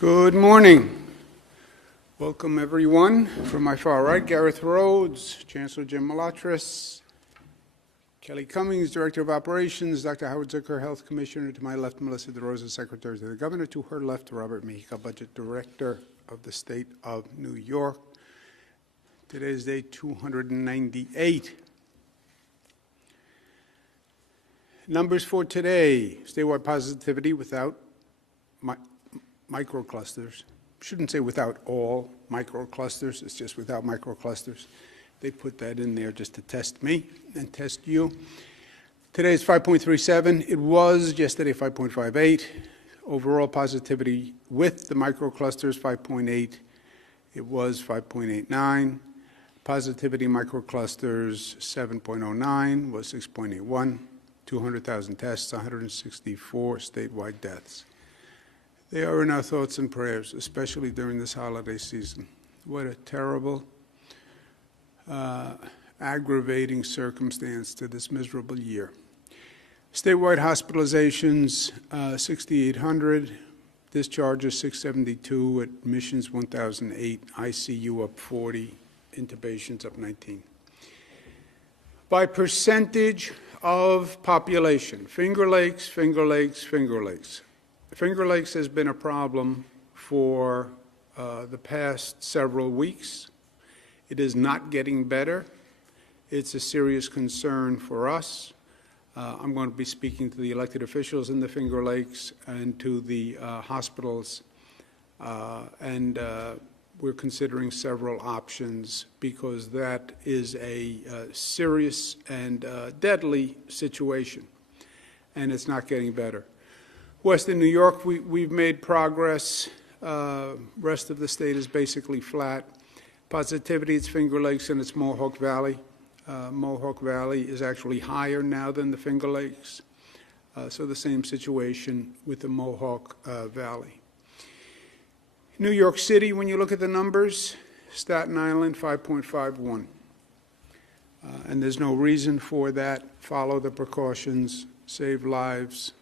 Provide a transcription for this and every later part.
Good morning. Welcome, everyone. From my far right, Gareth Rhodes, Chancellor Jim Malatras, Kelly Cummings, Director of Operations, Dr. Howard Zucker, Health Commissioner. To my left, Melissa DeRosa, Secretary to the Governor. To her left, Robert Mejica, Budget Director of the State of New York. Today is day 298. Numbers for today: statewide positivity without microclusters. Shouldn't say without all microclusters, it's just without microclusters. They put that in there just to test me and test you. Today is 5.37. It was yesterday 5.58. Overall positivity with the microclusters 5.8. It was 5.89. Positivity microclusters 7.09 was 6.81. 200,000 tests, 164 statewide deaths. They are in our thoughts and prayers, especially during this holiday season. What a terrible, aggravating circumstance to this miserable year. Statewide hospitalizations, 6,800. Discharges, 672. Admissions, 1,008. ICU up 40. Intubations up 19. By percentage of population, Finger Lakes, Finger Lakes, Finger Lakes. Finger Lakes has been a problem for the past several weeks. It is not getting better. It's a serious concern for us. I'm going to be speaking to the elected officials in the Finger Lakes and to the hospitals, and we're considering several options because that is a serious and deadly situation, and it's not getting better. Western New York, we've made progress. Rest of the state is basically flat. Positivity, it's Finger Lakes and it's Mohawk Valley. Mohawk Valley is actually higher now than the Finger Lakes. So the same situation with the Mohawk Valley. New York City, when you look at the numbers, Staten Island 5.51. And there's no reason for that. Follow the precautions, save lives.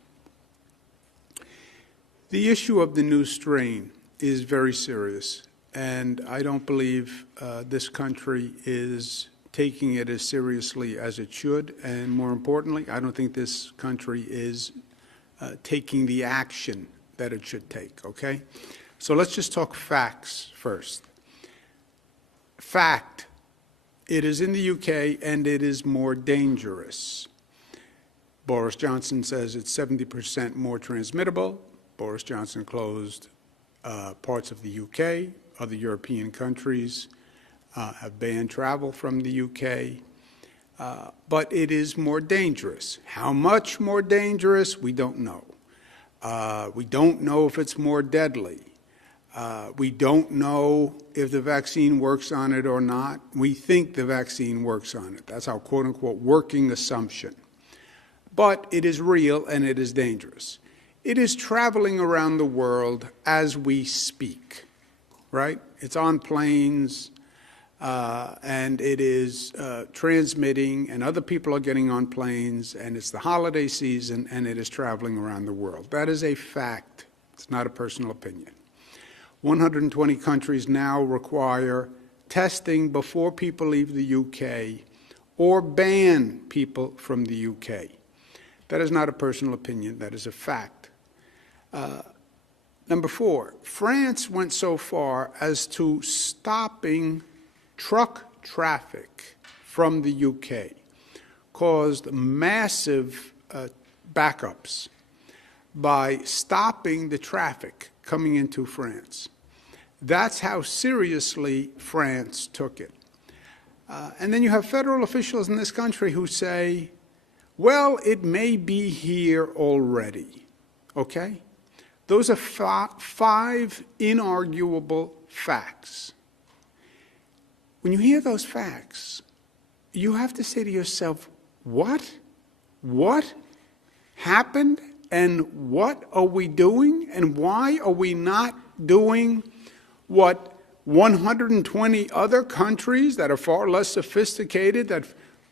The issue of the new strain is very serious, and I don't believe this country is taking it as seriously as it should, and more importantly, I don't think this country is taking the action that it should take, okay? So let's just talk facts first. Fact, it is in the UK and it is more dangerous. Boris Johnson says it's 70% more transmittable. Boris Johnson closed parts of the UK. Other European countries have banned travel from the UK. But it is more dangerous. How much more dangerous? We don't know. We don't know if it's more deadly. We don't know if the vaccine works on it or not. We think the vaccine works on it. That's our quote-unquote working assumption. But it is real and it is dangerous. It is traveling around the world as we speak, right? It's on planes, and it is transmitting, and other people are getting on planes, and it's the holiday season, and it is traveling around the world. That is a fact. It's not a personal opinion. 120 countries now require testing before people leave the UK or ban people from the UK. That is not a personal opinion. That is a fact. Number 4, France went so far as to stopping truck traffic from the UK, caused massive backups by stopping the traffic coming into France. That's how seriously France took it. And then you have federal officials in this country who say, well, it may be here already, okay? Those are 5 inarguable facts. When you hear those facts, you have to say to yourself, what? What happened? And what are we doing? And why are we not doing what 120 other countries that are far less sophisticated, that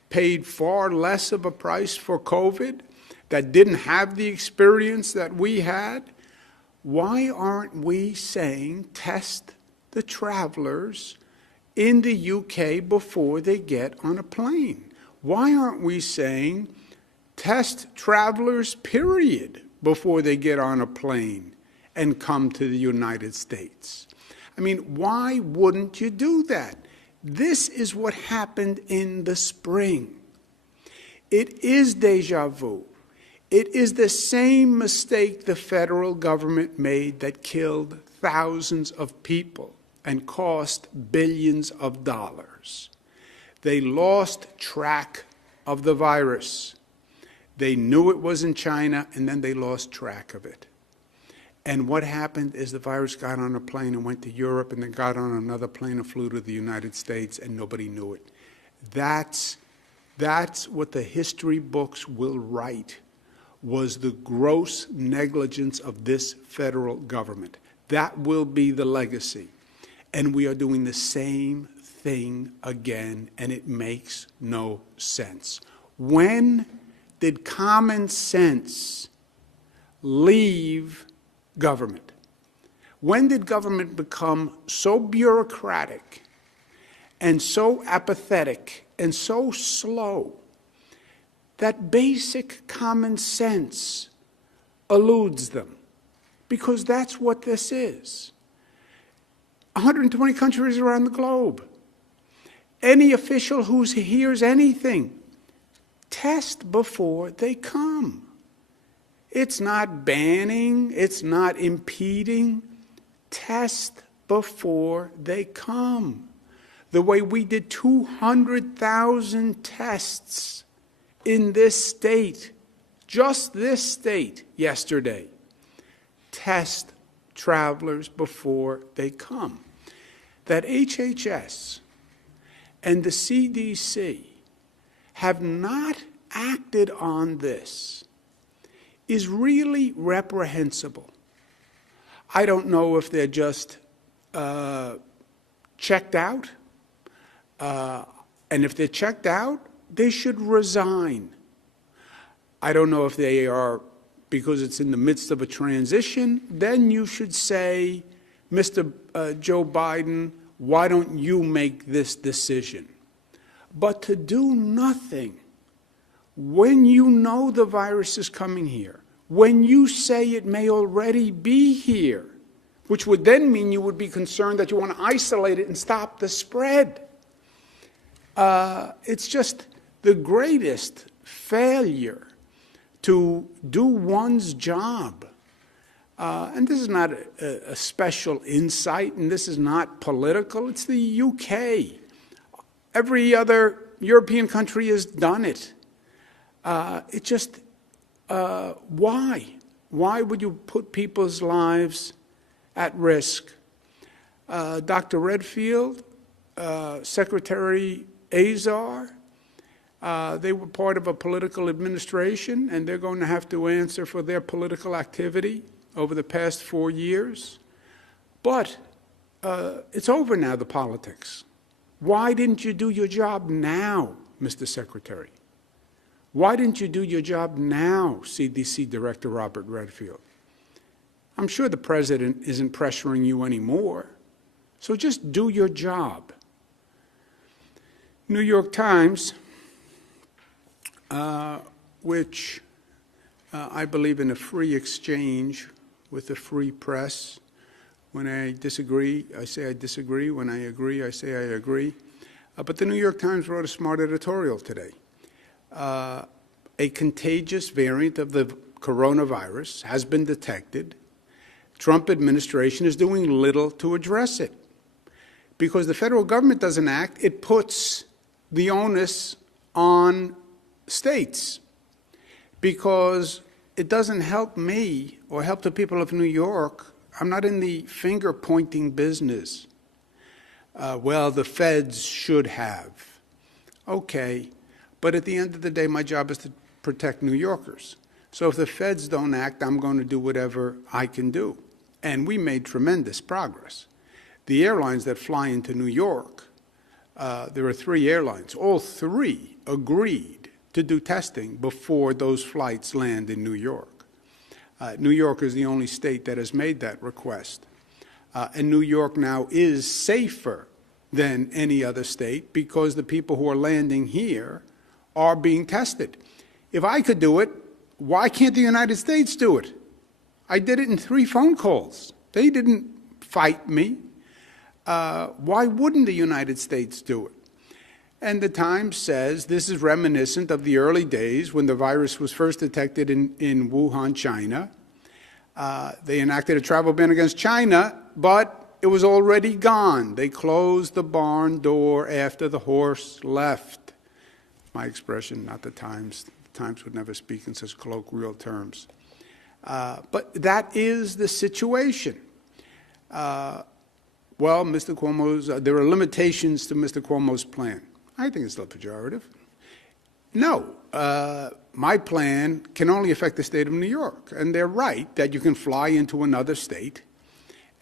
paid far less of a price for COVID, that didn't have the experience that we had? why aren't we saying test the travelers in the UK before they get on a plane? Why aren't we saying test travelers, period, before they get on a plane and come to the United States? I mean, why wouldn't you do that? This is what happened in the spring. It is deja vu. It is the same mistake the federal government made that killed thousands of people and cost billions of dollars. They lost track of the virus. They knew it was in China, and then they lost track of it. And what happened is the virus got on a plane and went to Europe, and then got on another plane and flew to the United States, and nobody knew it. That's what the history books will write, was the gross negligence of this federal government. That will be the legacy. And we are doing the same thing again, and it makes no sense. When did common sense leave government? When did government become so bureaucratic and so apathetic and so slow that basic common sense eludes them? Because that's what this is. 120 countries around the globe. Any official who hears anything, test before they come. It's not banning, it's not impeding. Test before they come. The way we did 200,000 tests in this state, just this state, yesterday. Test travelers before they come. That HHS and the CDC have not acted on this is really reprehensible. I don't know if they're just checked out, and if they're checked out, they should resign. I don't know if they are, because it's in the midst of a transition, then you should say, Mr. Joe Biden, why don't you make this decision? But to do nothing when you know the virus is coming here, when you say it may already be here, which would then mean you would be concerned that you want to isolate it and stop the spread. It's just the greatest failure to do one's job. And this is not a special insight, and this is not political. It's the UK. Every other European country has done it. It just, why? Why would you put people's lives at risk? Dr. Redfield, Secretary Azar, they were part of a political administration, and they're going to have to answer for their political activity over the past 4 years. But it's over now, the politics. Why didn't you do your job now, Mr. Secretary? Why didn't you do your job now, CDC Director Robert Redfield? I'm sure the president isn't pressuring you anymore, so just do your job. New York Times, which I believe in a free exchange with the free press. When I disagree, I say I disagree. When I agree, I say I agree. But the New York Times wrote a smart editorial today. A contagious variant of the coronavirus has been detected. Trump administration is doing little to address it. Because the federal government doesn't act, it puts the onus on states. Because it doesn't help me or help the people of New York. I'm not in the finger-pointing business. Well, the feds should have. Okay, but at the end of the day, my job is to protect New Yorkers. So if the feds don't act, I'm going to do whatever I can do. And we made tremendous progress. The airlines that fly into New York, there are 3 airlines. All 3 agreed to do testing before those flights land in New York. New York is the only state that has made that request. And New York now is safer than any other state because the people who are landing here are being tested. If I could do it, why can't the United States do it? I did it in 3 phone calls. They didn't fight me. Why wouldn't the United States do it? And the Times says this is reminiscent of the early days when the virus was first detected in Wuhan, China. They enacted a travel ban against China, but it was already gone. They closed the barn door after the horse left. My expression, not the Times. The Times would never speak in such colloquial terms. But that is the situation. Well, Mr. Cuomo's, there are limitations to Mr. Cuomo's plan. I think it's still pejorative. No, my plan can only affect the state of New York. And they're right that you can fly into another state,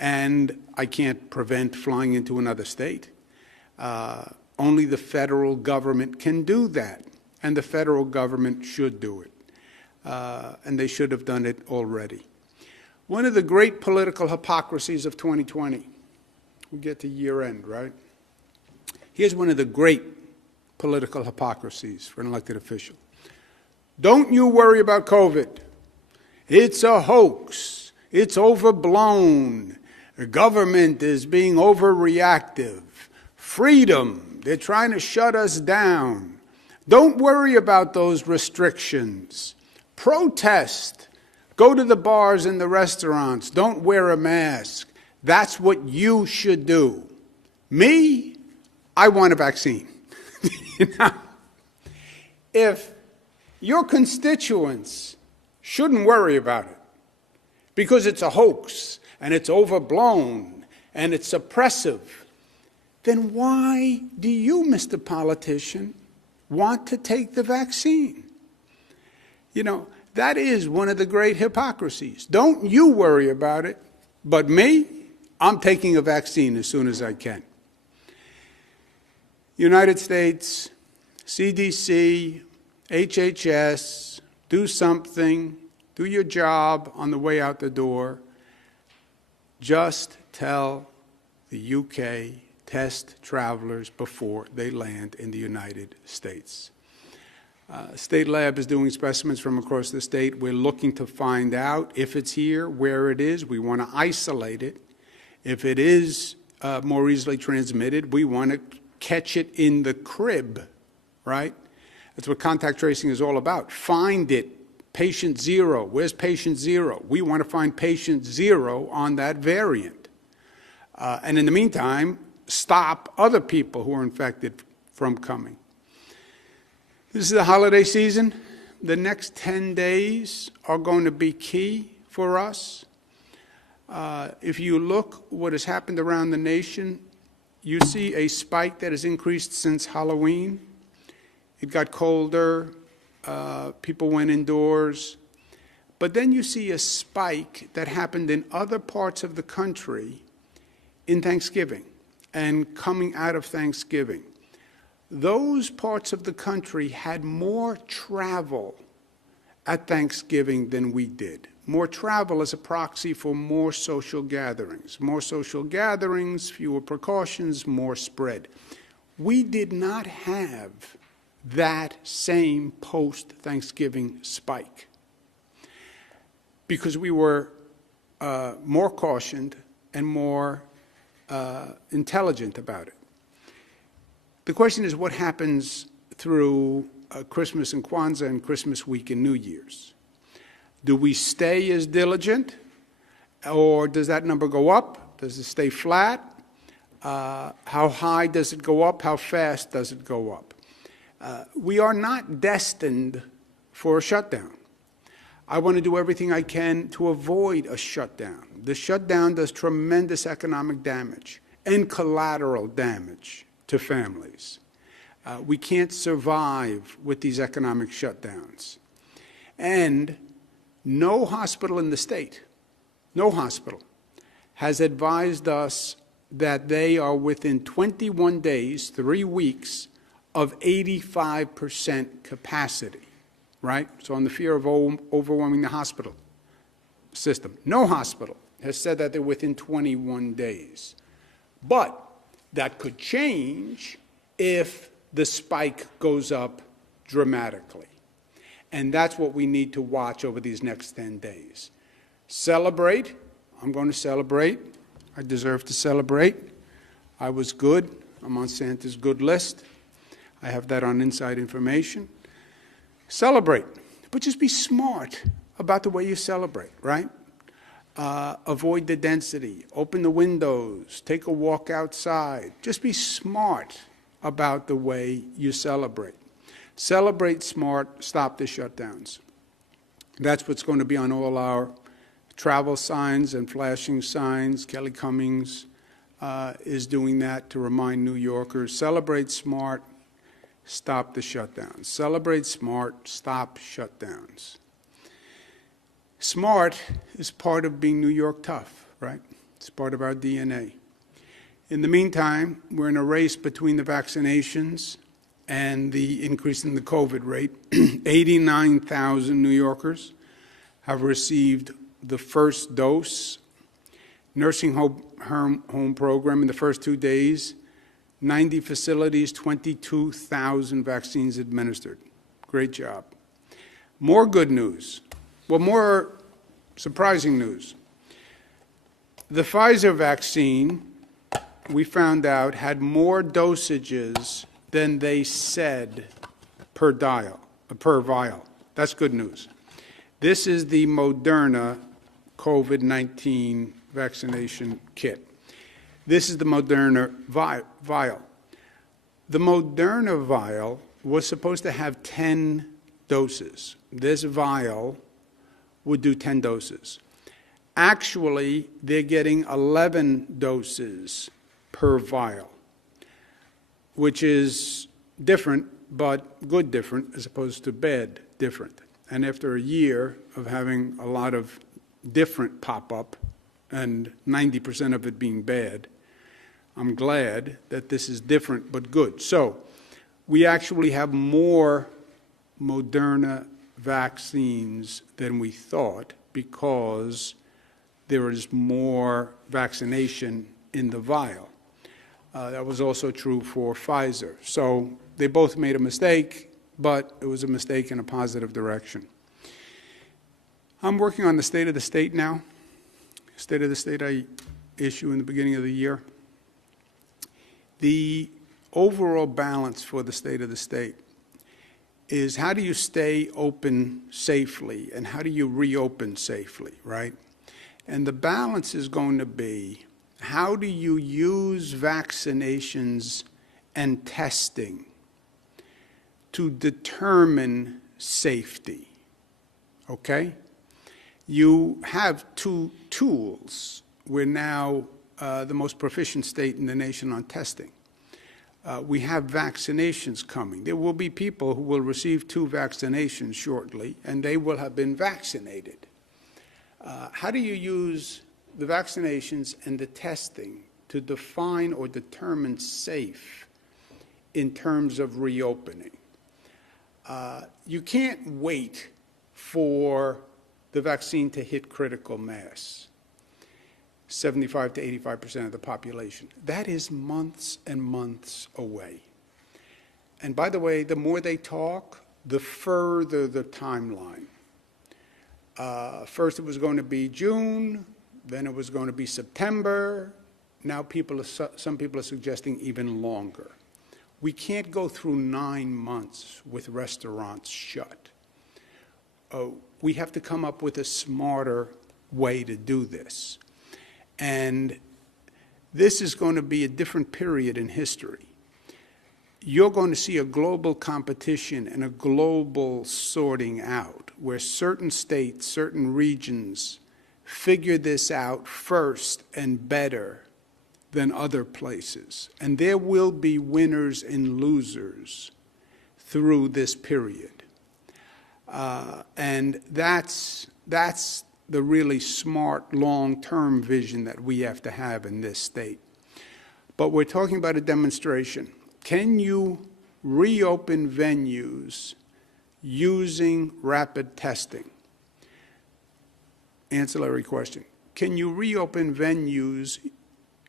and I can't prevent flying into another state. Only the federal government can do that, and the federal government should do it. And they should have done it already. One of the great political hypocrisies of 2020, we get to year end, right? Here's one of the great political hypocrisies for an elected official. Don't you worry about COVID. It's a hoax. It's overblown. The government is being overreactive. Freedom, they're trying to shut us down. Don't worry about those restrictions. Protest. Go to the bars and the restaurants. Don't wear a mask. That's what you should do. Me, I want a vaccine. You know? If your constituents shouldn't worry about it because it's a hoax and it's overblown and it's oppressive, then why do you, Mr. Politician, want to take the vaccine? You know, that is one of the great hypocrisies. Don't you worry about it, but me, I'm taking a vaccine as soon as I can. United States, CDC, HHS, do something, do your job on the way out the door. Just tell the UK, test travelers before they land in the United States. State lab is doing specimens from across the state. We're looking to find out if it's here, where it is. We want to isolate it. If it is more easily transmitted, we want to catch it in the crib, right? That's what contact tracing is all about. Find it. Patient 0. Where's patient 0? We want to find patient 0 on that variant. And in the meantime, stop other people who are infected from coming. This is the holiday season. The next 10 days are going to be key for us. If you look what has happened around the nation, you see a spike that has increased since Halloween. It got colder. People went indoors. But then you see a spike that happened in other parts of the country in Thanksgiving and coming out of Thanksgiving. Those parts of the country had more travel at Thanksgiving than we did. More travel as a proxy for more social gatherings. More social gatherings, fewer precautions, more spread. We did not have that same post-Thanksgiving spike because we were more cautioned and more intelligent about it. The question is what happens through Christmas and Kwanzaa and Christmas week and New Year's. Do we stay as diligent, or does that number go up? Does it stay flat? How high does it go up? How fast does it go up? We are not destined for a shutdown. I want to do everything I can to avoid a shutdown. The shutdown does tremendous economic damage and collateral damage to families. We can't survive with these economic shutdowns. And no hospital in the state, no hospital, has advised us that they are within 21 days, 3 weeks, of 85% capacity, right? So on the fear of overwhelming the hospital. system. No hospital has said that they're within 21 days. But that could change if the spike goes up dramatically. And that's what we need to watch over these next 10 days. Celebrate. I'm going to celebrate. I deserve to celebrate. I was good. I'm on Santa's good list. I have that on Inside Information. Celebrate, but just be smart about the way you celebrate, right? Avoid the density. Open the windows. Take a walk outside. Just be smart about the way you celebrate. Celebrate smart. Stop the shutdowns. That's what's going to be on all our travel signs and flashing signs. Kelly Cummings is doing that to remind New Yorkers. Celebrate smart. Stop the shutdowns. Celebrate smart. Stop shutdowns. Smart is part of being New York tough, right? It's part of our DNA. In the meantime, we're in a race between the vaccinations and the increase in the COVID rate. 89,000 New Yorkers have received the first dose. Nursing home program in the first 2 days, 90 facilities, 22,000 vaccines administered. Great job. More good news. Well, more surprising news. The Pfizer vaccine, we found out, had more dosages than they said per vial. That's good news. This is the Moderna COVID-19 vaccination kit. This is the Moderna vial. The Moderna vial was supposed to have 10 doses. This vial would do 10 doses. Actually, they're getting 11 doses per vial, which is different, but good different as opposed to bad different. And after a year of having a lot of different pop up and 90% of it being bad, I'm glad that this is different but good. So we actually have more Moderna vaccines than we thought because there is more vaccination in the vial. That was also true for Pfizer. So they both made a mistake, but it was a mistake in a positive direction. I'm working on the State of the State now. State of the State I issue in the beginning of the year. The overall balance for the State of the State is how do you stay open safely and how do you reopen safely, right? And the balance is going to be how do you use vaccinations and testing to determine safety, okay? You have two tools. We're now the most proficient state in the nation on testing. We have vaccinations coming. There will be people who will receive 2 vaccinations shortly, and they will have been vaccinated. How do you use the vaccinations and the testing to define or determine safe in terms of reopening? You can't wait for the vaccine to hit critical mass, 75 to 85% of the population. That is months and months away. And by the way, the more they talk, the further the timeline. First it was going to be June, then it was going to be September. Now some people are suggesting even longer. We can't go through 9 months with restaurants shut. We have to come up with a smarter way to do this. And this is going to be a different period in history. You're going to see a global competition and a global sorting out where certain states, certain regions figure this out first and better than other places. And there will be winners and losers through this period. And that's the really smart long-term vision that we have to have in this state. But we're talking about a demonstration. Can you reopen venues using rapid testing? ancillary question. Can you reopen venues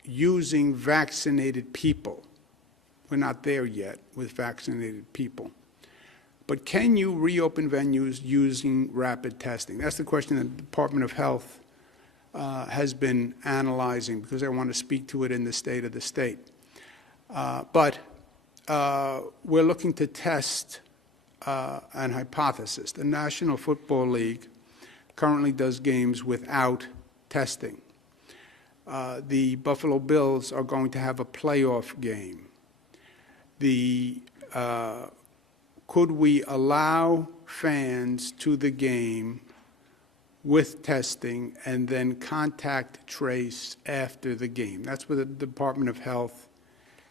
using vaccinated people? We're not there yet with vaccinated people. But can you reopen venues using rapid testing? That's the question that the Department of Health has been analyzing, because I want to speak to it in the state of the state. But we're looking to test an hypothesis. The National Football League currently does games without testing. The Buffalo Bills are going to have a playoff game. Could we allow fans to the game with testing and then contact trace after the game? That's what the Department of Health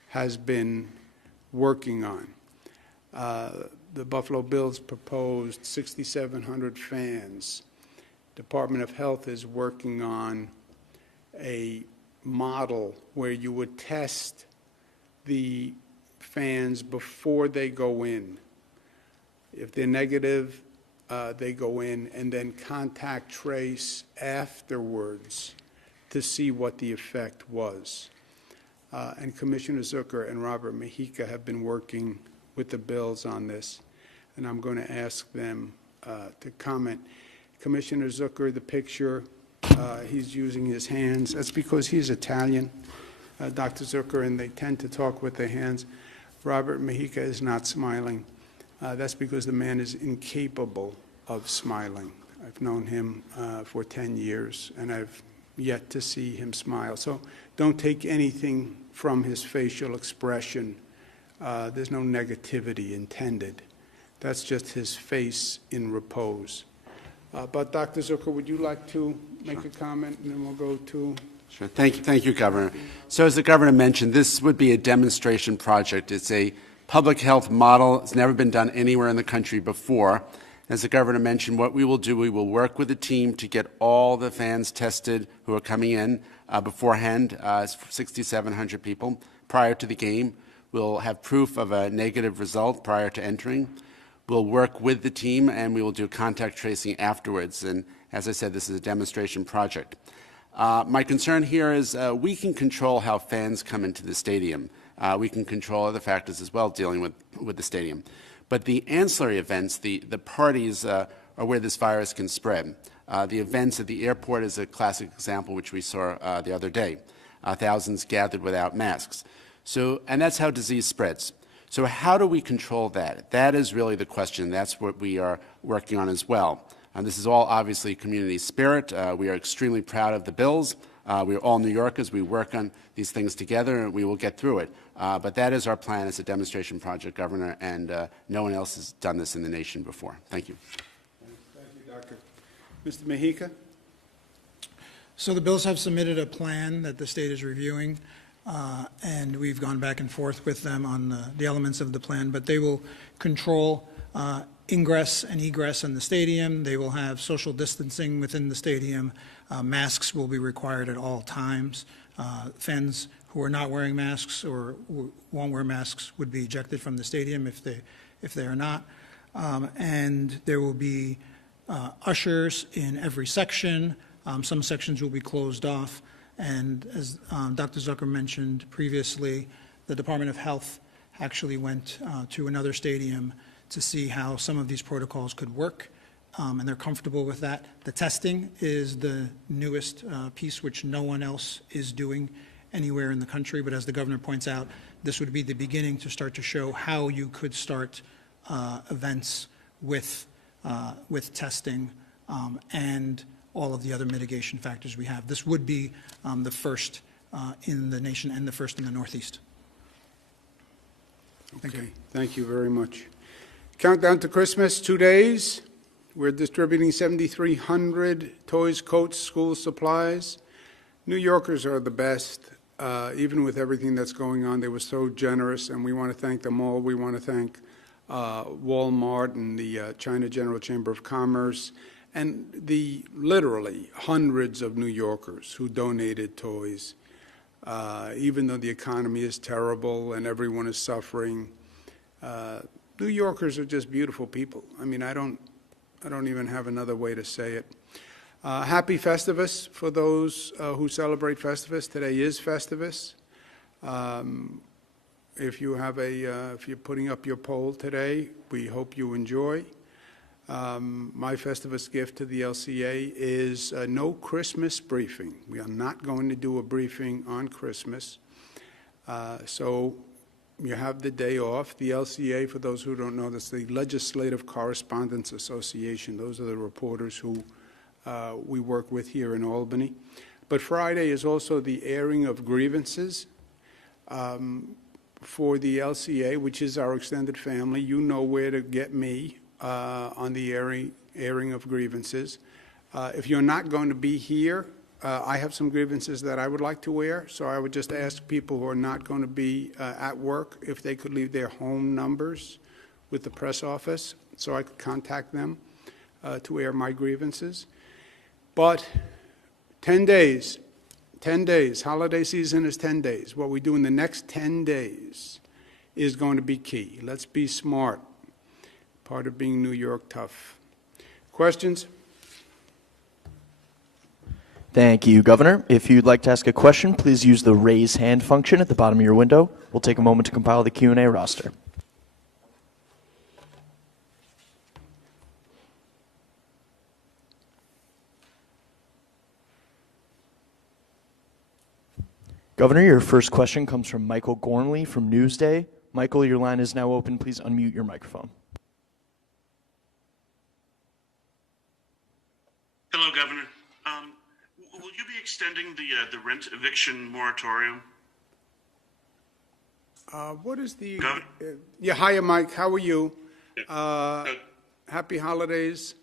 has been working on. The Buffalo Bills proposed 6,700 fans. Department of Health is working on a model where you would test the fans before they go in. If they're negative, they go in, and then contact trace afterwards to see what the effect was. And Commissioner Zucker and Robert Mujica have been working with the Bills on this, and I'm going to ask them to comment. Commissioner Zucker, the picture, he's using his hands. That's because he's Italian, Dr. Zucker, and they tend to talk with their hands. Robert Mujica is not smiling. That's because the man is incapable of smiling. I've known him for 10 years, and I've yet to see him smile. So don't take anything from his facial expression. There's no negativity intended. That's just his face in repose. But Dr. Zucker, would you like to make a comment, and then we'll go to... Sure. Thank you, Governor. So as the Governor mentioned, this would be a demonstration project. It's a public health model. It's never been done anywhere in the country before. As the Governor mentioned, what we will do, we will work with the team to get all the fans tested who are coming in beforehand, 6,700 people, prior to the game. We'll have proof of a negative result prior to entering. We'll work with the team, and we will do contact tracing afterwards. And as I said, this is a demonstration project. My concern here is we can control how fans come into the stadium. We can control other factors as well dealing with the stadium. But the ancillary events, the parties, are where this virus can spread. The events at the airport is a classic example, which we saw the other day. Thousands gathered without masks. And that's how disease spreads. So how do we control that? That is really the question. That's what we are working on as well. This is all obviously community spirit. We are extremely proud of the Bills. We are all New Yorkers. We work on these things together, and we will get through it. But that is our plan as a demonstration project, Governor, and no one else has done this in the nation before. Thank you. Thank you, Doctor. Mr. Mujica? So the Bills have submitted a plan that the state is reviewing, and we've gone back and forth with them on the elements of the plan, but they will control ingress and egress in the stadium. They will have social distancing within the stadium. Masks will be required at all times. Fans who are not wearing masks or won't wear masks would be ejected from the stadium if they are not. And there will be ushers in every section. Some sections will be closed off. And as Dr. Zucker mentioned previously, the Department of Health actually went to another stadium to see how some of these protocols could work, and they're comfortable with that. The testing is the newest piece, which no one else is doing anywhere in the country, but as the Governor points out, this would be the beginning to start to show how you could start events with testing and all of the other mitigation factors we have. This would be the first in the nation and the first in the Northeast. Thank you. Thank you very much. Countdown to Christmas, 2 days. We're distributing 7,300 toys, coats, school supplies. New Yorkers are the best. Even with everything that's going on, they were so generous, and we want to thank them all. We want to thank Walmart and the China General Chamber of Commerce and the literally hundreds of New Yorkers who donated toys. Even though the economy is terrible and everyone is suffering, New Yorkers are just beautiful people. I mean, I don't even have another way to say it. Happy Festivus for those who celebrate Festivus. Today is Festivus. If you're putting up your poll today, we hope you enjoy. My Festivus gift to the LCA is no Christmas briefing. We are not going to do a briefing on Christmas. So you have the day off. The LCA, for those who don't know, that's the Legislative Correspondence Association. Those are the reporters who we work with here in Albany. But Friday is also the airing of grievances for the LCA, which is our extended family. You know where to get me on the airing of grievances. If you're not going to be here, I have some grievances that I would like to air, so I would just ask people who are not going to be at work if they could leave their home numbers with the press office so I could contact them to air my grievances. But 10 days, holiday season is 10 days. What we do in the next 10 days is going to be key. Let's be smart. Part of being New York tough. Questions? Thank you, Governor. If you'd like to ask a question, please use the raise hand function at the bottom of your window. We'll take a moment to compile the Q&A roster. Governor, your first question comes from Michael Gormley from Newsday. Michael, your line is now open. Please unmute your microphone. Hello, Governor. Will you be extending the rent eviction moratorium? What is the... Governor? Yeah, hiya, Mike. How are you? Yeah. Happy holidays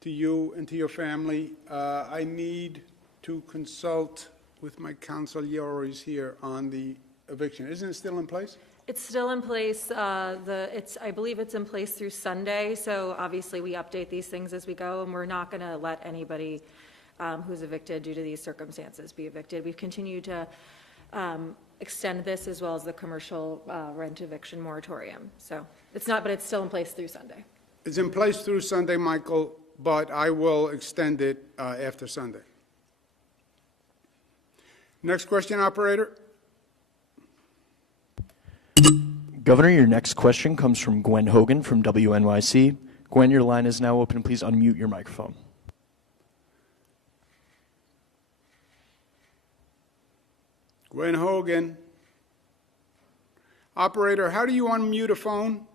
to you and to your family. I need to consult with my consigliere here on the eviction. Isn't it still in place? It's still in place. I believe it's in place through Sunday. So obviously we update these things as we go, and we're not going to let anybody who's evicted due to these circumstances be evicted. We've continued to extend this as well as the commercial rent eviction moratorium. So it's not, but it's still in place through Sunday. It's in place through Sunday, Michael, but I will extend it after Sunday. Next question, operator. Governor, your next question comes from Gwen Hogan from WNYC. Gwen, your line is now open. Please unmute your microphone. Gwen Hogan. Operator, how do you unmute a phone?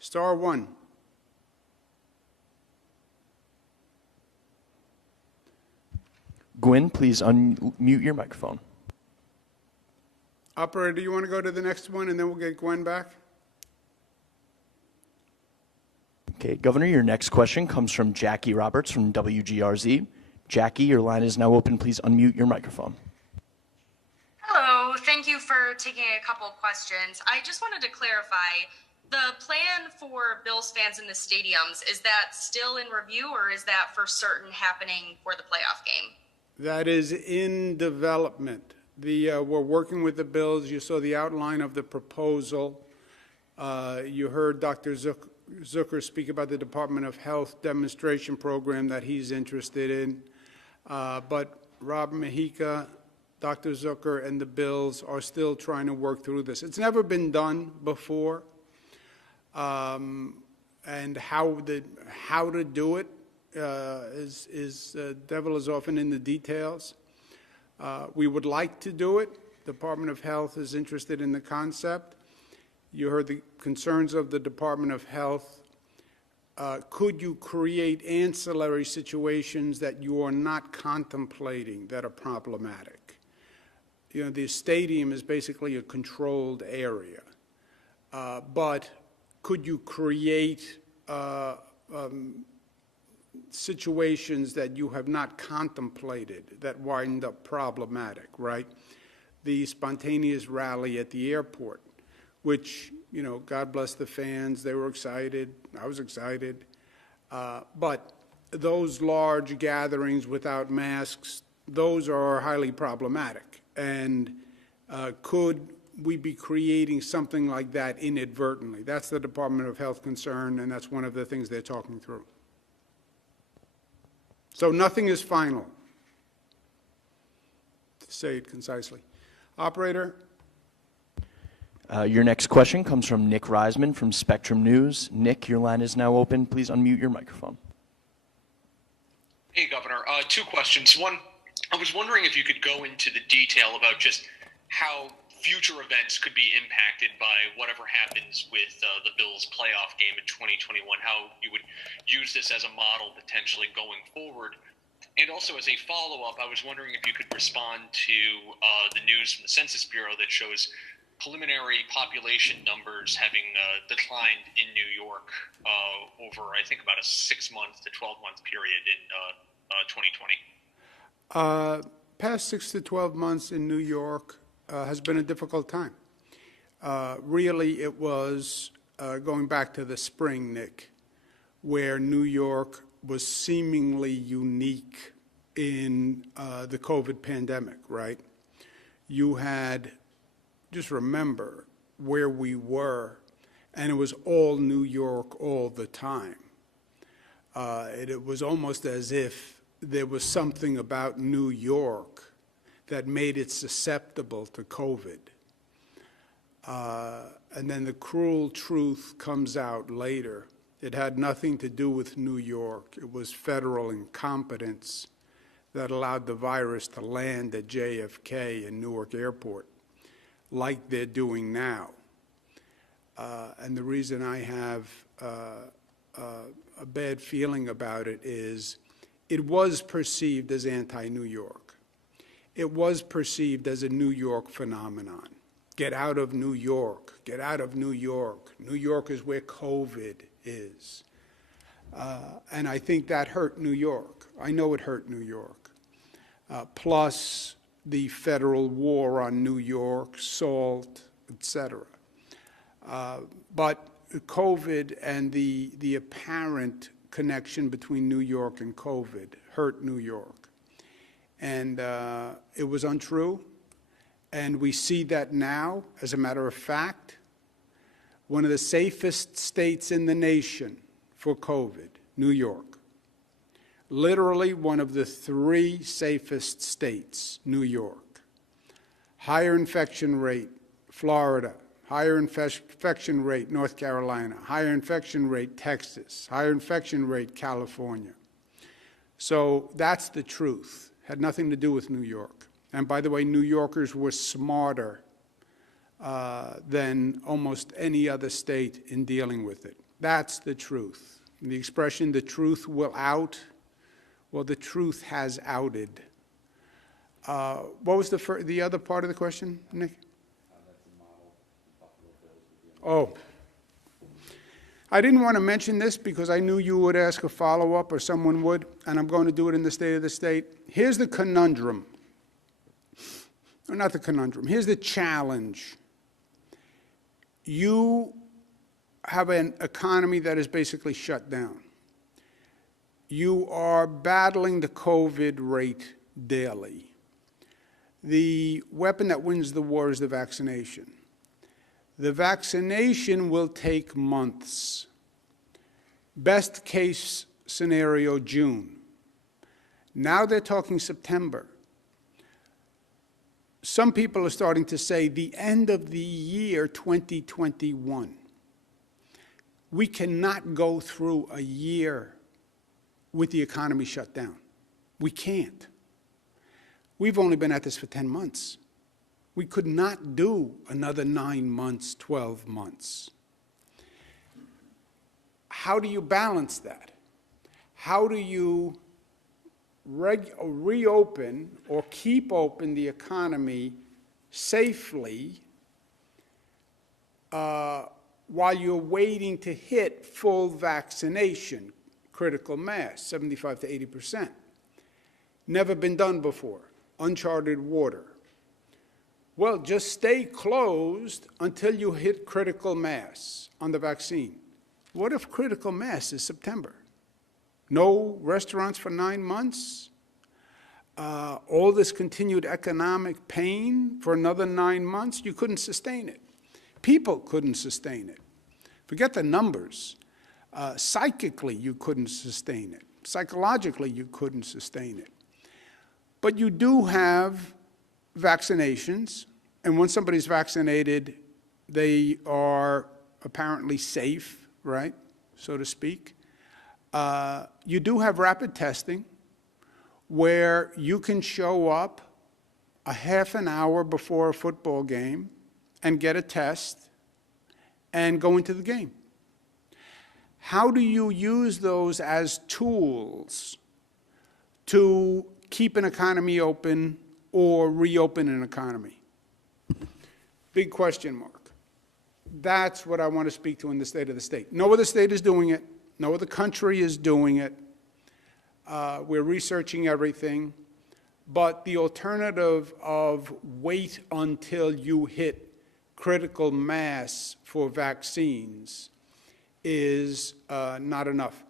*1. Gwen, please unmute your microphone. Operator, do you want to go to the next one and then we'll get Gwen back? Okay, Governor, your next question comes from Jackie Roberts from WGRZ. Jackie, your line is now open. Please unmute your microphone. Hello, thank you for taking a couple questions. I just wanted to clarify, the plan for Bills fans in the stadiums, is that still in review or is that for certain happening for the playoff game? That is in development. We're working with the Bills. You saw the outline of the proposal. You heard Dr. Zucker speak about the Department of Health demonstration program that he's interested in. But Rob Mahika, Dr. Zucker, and the Bills are still trying to work through this. It's never been done before. And how to do it devil is often in the details. We would like to do it. The Department of Health is interested in the concept. You heard the concerns of the Department of Health. Could you create ancillary situations that you are not contemplating that are problematic? You know, the stadium is basically a controlled area. But could you create situations that you have not contemplated that wind up problematic, right? The spontaneous rally at the airport, which, you know, God bless the fans, they were excited, I was excited. But those large gatherings without masks, those are highly problematic. And could we be creating something like that inadvertently? That's the Department of Health concern, and that's one of the things they're talking through. So nothing is final, to say it concisely. Operator? Your next question comes from Nick Reisman from Spectrum News. Nick, your line is now open. Please unmute your microphone. Hey, Governor. Two questions. One, I was wondering if you could go into the detail about just how future events could be impacted by whatever happens with the Bills playoff game in 2021, how you would use this as a model potentially going forward. And also as a follow-up, I was wondering if you could respond to the news from the Census Bureau that shows preliminary population numbers having declined in New York over, I think, about a 6-month to 12-month period in 2020. Past 6 to 12 months in New York has been a difficult time. Really, it was going back to the spring, Nick, where New York was seemingly unique in the COVID pandemic, right? You had, just remember where we were, and it was all New York all the time. It was almost as if there was something about New York that made it susceptible to COVID. And then the cruel truth comes out later. It had nothing to do with New York. It was federal incompetence that allowed the virus to land at JFK and Newark Airport, like they're doing now. And the reason I have a bad feeling about it is it was perceived as anti-New York. It was perceived as a New York phenomenon. Get out of New York. Get out of New York. New York is where COVID is. And I think that hurt New York. I know it hurt New York. Plus the federal war on New York, SALT, et cetera. But COVID and the apparent connection between New York and COVID hurt New York. And it was untrue, and we see that now. As a matter of fact, one of the safest states in the nation for COVID, New York. Literally one of the 3 safest states, New York. Higher infection rate, Florida. Higher infection rate, North Carolina. Higher infection rate, Texas. Higher infection rate, California. So that's the truth. Had nothing to do with New York. And by the way, New Yorkers were smarter than almost any other state in dealing with it. That's the truth. And the expression, the truth will out, well, the truth has outed. What was the other part of the question, Nick? Oh. I didn't want to mention this because I knew you would ask a follow-up or someone would, and I'm going to do it in the State of the State. Here's the conundrum. Or not the conundrum. Here's the challenge. You have an economy that is basically shut down. You are battling the COVID rate daily. The weapon that wins the war is the vaccination. The vaccination will take months. Best case scenario, June. Now they're talking September. Some people are starting to say the end of the year 2021. We cannot go through a year with the economy shut down. We can't. We've only been at this for 10 months. We could not do another 9 months, 12 months. How do you balance that? How do you reopen or keep open the economy safely while you're waiting to hit full vaccination, critical mass, 75 to 80%? Never been done before. Uncharted water. Well, just stay closed until you hit critical mass on the vaccine. What if critical mass is September? No restaurants for 9 months? All this continued economic pain for another 9 months? You couldn't sustain it. People couldn't sustain it. Forget the numbers. Psychically, you couldn't sustain it. Psychologically, you couldn't sustain it. But you do have vaccinations, and once somebody's vaccinated, they are apparently safe, right, so to speak. You do have rapid testing, where you can show up a half an hour before a football game and get a test and go into the game. How do you use those as tools to keep an economy open or reopen an economy? Big question mark. That's what I want to speak to in the state of the state. No other state is doing it. No other country is doing it. We're researching everything. But the alternative of wait until you hit critical mass for vaccines is not enough.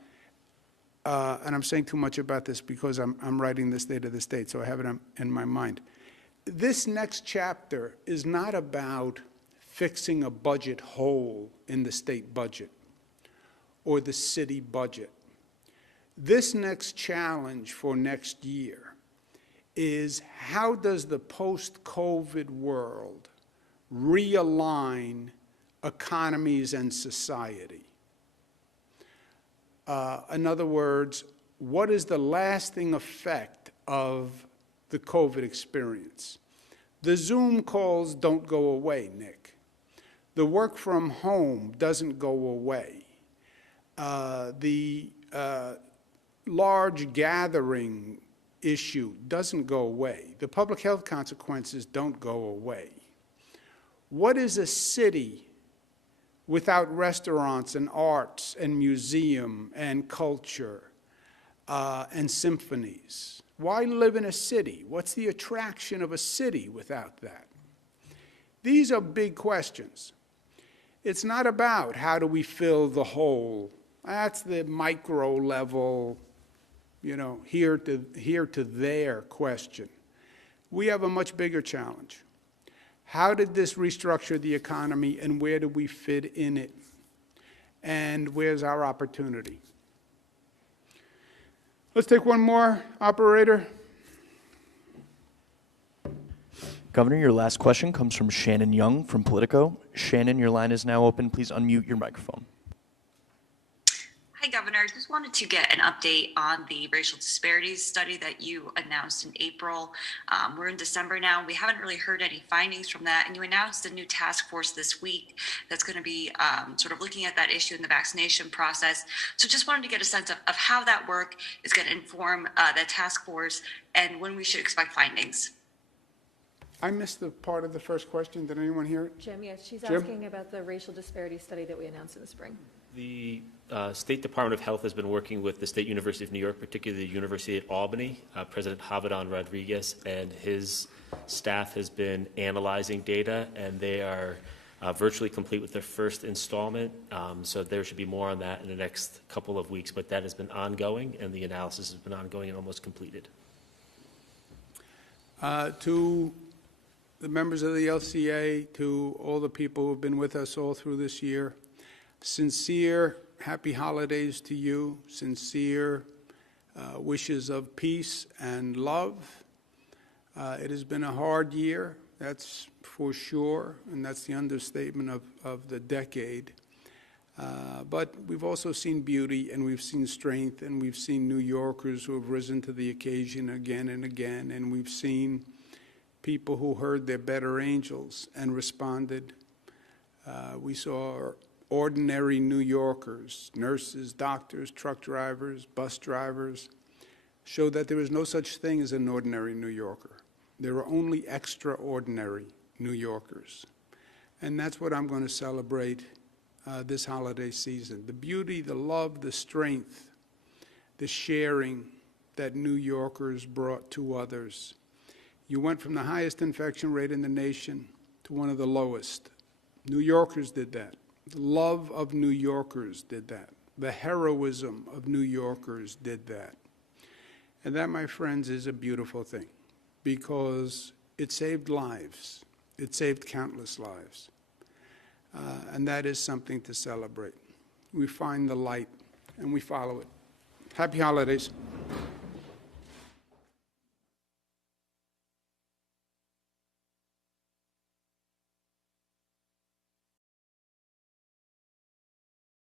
And I'm saying too much about this because I'm writing the state of the state, so I have it in my mind. This next chapter is not about fixing a budget hole in the state budget or the city budget. This next challenge for next year is how does the post-COVID world realign economies and society? In other words, what is the lasting effect of the COVID experience? The Zoom calls don't go away, Nick. The work from home doesn't go away. The large gathering issue doesn't go away. The public health consequences don't go away. What is a city without restaurants and arts and museum and culture and symphonies? Why live in a city? What's the attraction of a city without that? These are big questions. It's not about how do we fill the hole. That's the micro level, you know, here to there question. We have a much bigger challenge. How did this restructure the economy, and where do we fit in it? And where's our opportunity? Let's take one more, operator. Governor, your last question comes from Shannon Young from Politico. Shannon, your line is now open. Please unmute your microphone. Hi, Governor. I just wanted to get an update on the racial disparities study that you announced in April. We're in December now. We haven't really heard any findings from that. And you announced a new task force this week that's going to be sort of looking at that issue in the vaccination process. So just wanted to get a sense of how that work is going to inform the task force and when we should expect findings. I missed the part of the first question. Did anyone hear it? Jim, yes, she's Jim? asking about the racial disparity study that we announced in the spring. The State Department of Health has been working with the State University of New York, particularly the University at Albany. President Javidan Rodriguez and his staff has been analyzing data, and they are virtually complete with their first installment. So there should be more on that in the next couple of weeks, but that has been ongoing, and the analysis has been ongoing and almost completed. To the members of the LCA, to all the people who have been with us all through this year, sincere happy holidays to you, sincere wishes of peace and love. It has been a hard year, that's for sure, and that's the understatement of the decade. But we've also seen beauty, and we've seen strength, and we've seen New Yorkers who have risen to the occasion again and again, and we've seen people who heard their better angels and responded. We saw ordinary New Yorkers, nurses, doctors, truck drivers, bus drivers, show that there is no such thing as an ordinary New Yorker. There are only extraordinary New Yorkers. And that's what I'm going to celebrate this holiday season. The beauty, the love, the strength, the sharing that New Yorkers brought to others. You went from the highest infection rate in the nation to one of the lowest. New Yorkers did that. The love of New Yorkers did that. The heroism of New Yorkers did that. And that, my friends, is a beautiful thing because it saved lives. It saved countless lives. And that is something to celebrate. We find the light and we follow it. Happy holidays.